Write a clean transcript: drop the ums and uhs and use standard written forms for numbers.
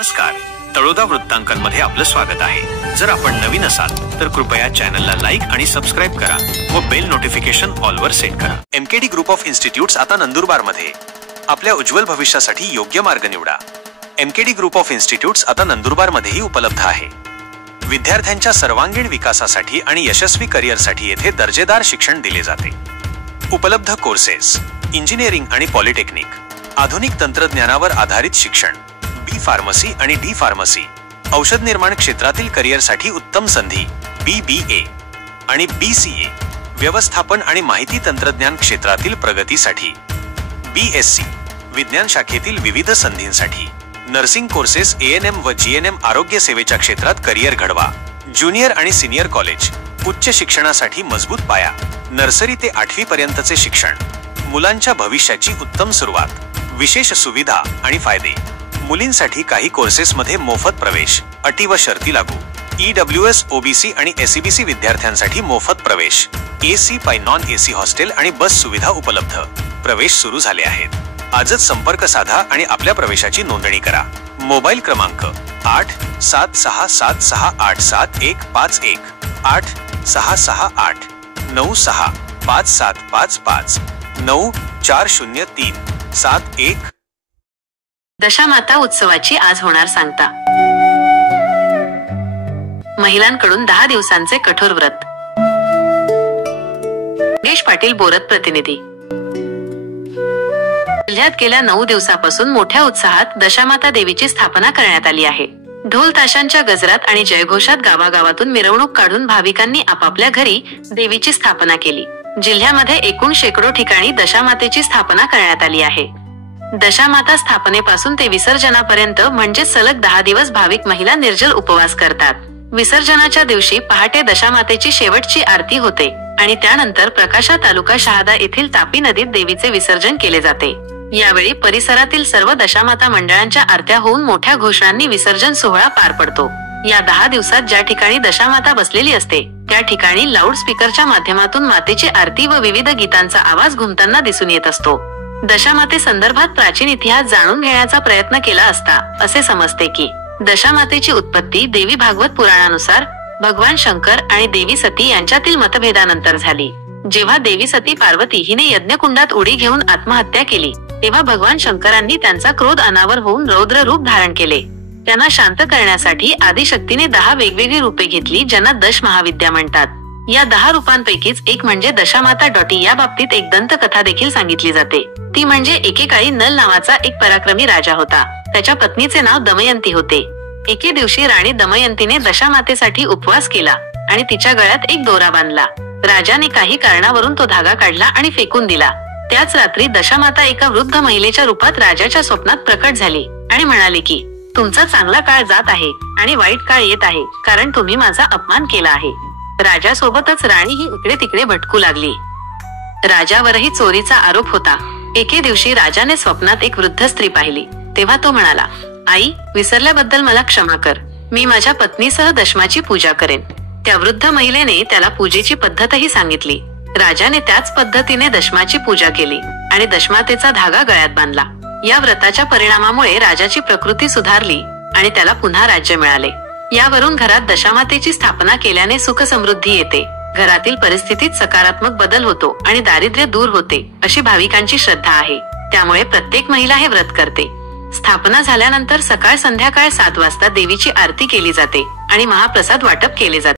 नमस्कार, तळोदा वृत्तांकनमध्ये आपलं स्वागत आहे। जर आपण नवीन असाल तर कृपया चॅनलला लाईक आणि सबस्क्राइब करा व बेल नोटिफिकेशन ऑल वर सेट करा। एमकेडी ग्रुप ऑफ इन्स्टिट्यूट्स आता नंदुरबार मध्ये। आपल्या उज्ज्वल भविष्यासाठी योग्य मार्ग निवडा। एमकेडी ग्रुप ऑफ इन्स्टिट्यूट्स आता नंदुरबार मध्येही उपलब्ध आहे। विद्यार्थ्यांच्या सर्वांगीण विकासासाठी आणि यशस्वी करिअरसाठी येथे दर्जेदार शिक्षण दिले जाते। उपलब्ध कोर्सेस: इंजिनिअरिंग आणि पॉलिटेक्निक, आधुनिक तंत्रज्ञानावर आधारित शिक्षण, बी फार्मसी आणि डी फार्मसी, औषध निर्माण क्षेत्रातील करिअरसाठी उत्तम संधी, BBA आणि BCA, व्यवस्थापन आणि माहिती तंत्रज्ञान क्षेत्रातील प्रगतीसाठी, BSc, विज्ञान शाखेतील विविध संधींसाठी, नर्सिंग कोर्सेस ANM व GNM, आरोग्य सेवेच्या क्षेत्रात करिअर घडवा। ज्युनियर आणि सीनियर कॉलेज, उच्च शिक्षणासाठी मजबूत पाया, नर्सरी ते 8वी पर्यंतचे शिक्षण, मुलांच्या भविष्याची उत्तम सुरुवात, विशेष सुविधा आणि फायदे। मुलींसाठी काही कोर्सेसमध्ये मोफत प्रवेश, अटी व शर्ती लागू। EWS, OBC आणि SEBC विद्यार्थ्यांसाठी मोफत प्रवेश, AC पाय नॉन AC हॉस्टेल आणि बस सुविधा उपलब्ध। प्रवेश सुरू झाले आहेत। आजच संपर्क साधा आणि आपल्या प्रवेशाची नोंदणी करा। मोबाईल क्रमांक 8667687151, 8668965755, 940371। दशामाता उत्सवाची आज होणार सांगता। महिलांकडून 10 दिवसांचे कठोर व्रत। योगेश पाटील, बोरत प्रतिनिधी। जिल्ह्यात गेल्या 9 दिवसापासून मोठ्या उत्साहात दशामाता देवीची स्थापना करण्यात आली आहे। ढोल ताशांच्या गजरात आणि जयघोषात गावागावातून मिरवणूक काढून भाविकांनी आपापल्या घरी देवीची स्थापना केली। जिल्ह्यामध्ये एकूण शेकडो ठिकाणी दशामातेची स्थापना करण्यात आली आहे। दशामाता स्थापनेपासून ते विसर्जनापर्यंत म्हणजे सलग 10 दिवस भाविक महिला निर्जल उपवास करतात। विसर्जनाच्या दिवशी पहाटे दशामातेची शेवटची आरती होते आणि त्यानंतर प्रकाशा तालुका शहादा येथील तापी नदीत देवीचे विसर्जन केले जाते। यावेळी परिसरातील सर्व दशामाता मंडळांच्या आरत्या होऊन मोठ्या घोषणांनी विसर्जन सोहळा पार पडतो। या 10 दिवसात ज्या ठिकाणी दशामाता बसलेली असते त्या ठिकाणी लाऊड स्पीकरच्या माध्यमातून मातेची आरती व विविध गीतांचा आवाज घुमताना दिसून येत असतो। दशामाते संदर्भात प्राचीन इतिहास जाणून घेण्याचा प्रयत्न केला असता असे समजते की दशामातेची उत्पत्ती देवी भागवत पुराणानुसार भगवान शंकर आणि देवी सती यांच्यातील मतभेदानंतर झाली। जेव्हा देवी सती पार्वती हिने यज्ञकुंडात उडी घेऊन आत्महत्या केली तेव्हा भगवान शंकरांनी त्यांचा क्रोध अनावर होऊन रौद्र रूप धारण केले। त्यांना शांत करण्यासाठी आदिशक्तीने 10 वेगवेगळी रूपे घेतली ज्यांना दश महाविद्या म्हणतात। या 10 रूपांपैकीच एक म्हणजे दशामाता डॉटी। या बाबतीत एक दंतकथा देखील सांगितली जाते। ती म्हणजे एकेकाळी नल नावाचा एक पराक्रमी राजा होता। त्याच्या पत्नीचे नाव दमयंती होते। एके दिवशी राणी दमयंतीने दशामातेसाठी उपवास केला आणि तिच्या गळ्यात एक दोरा बांधला। राजाने काही कारणावरून तो धागा काढला आणि फेकून दिला। त्याच रात्री दशामाता एका वृद्ध महिलेच्या रूपात राजाच्या स्वप्नात प्रकट झाली आणि म्हणाली की तुमचा चांगला काळ जात आहे आणि वाईट काळ येत आहे, कारण तुम्ही माझा अपमान केला आहे। राजासोबतच राणी ही इकडे तिकडे भटकू लागली। राजावरही चोरीचा आरोप होता। एके दिवशी राजाने स्वप्नात एक वृद्ध स्त्री पाहिली तेव्हा तो म्हणाला, आई, विसरल्याबद्दल मला क्षमा कर। मी माझ्या पत्नीसह दशमाची पूजा करेन। त्या वृद्ध महिलेने त्याला पूजेची पद्धतही सांगितली। राजाने त्याच पद्धतीने दशमाची पूजा केली आणि दशमातेचा धागा गळ्यात बांधला। या व्रताच्या परिणामामुळे राजाची प्रकृती सुधारली आणि त्याला पुन्हा राज्य मिळाले। यावरून घरात दशामातेची स्थापना केल्याने सुख समृद्धी येते, घरातील परिस्थितीत सकारात्मक बदल होतो आणि दारिद्र्य दूर होते अशी भाविकांची श्रद्धा आहे। त्यामुळे प्रत्येक महिला हे व्रत करते। स्थापना झाल्यानंतर सकाळ संध्याकाळ 7 वाजता देवीची आरती केली जाते आणि महाप्रसाद वाटप केले जाते।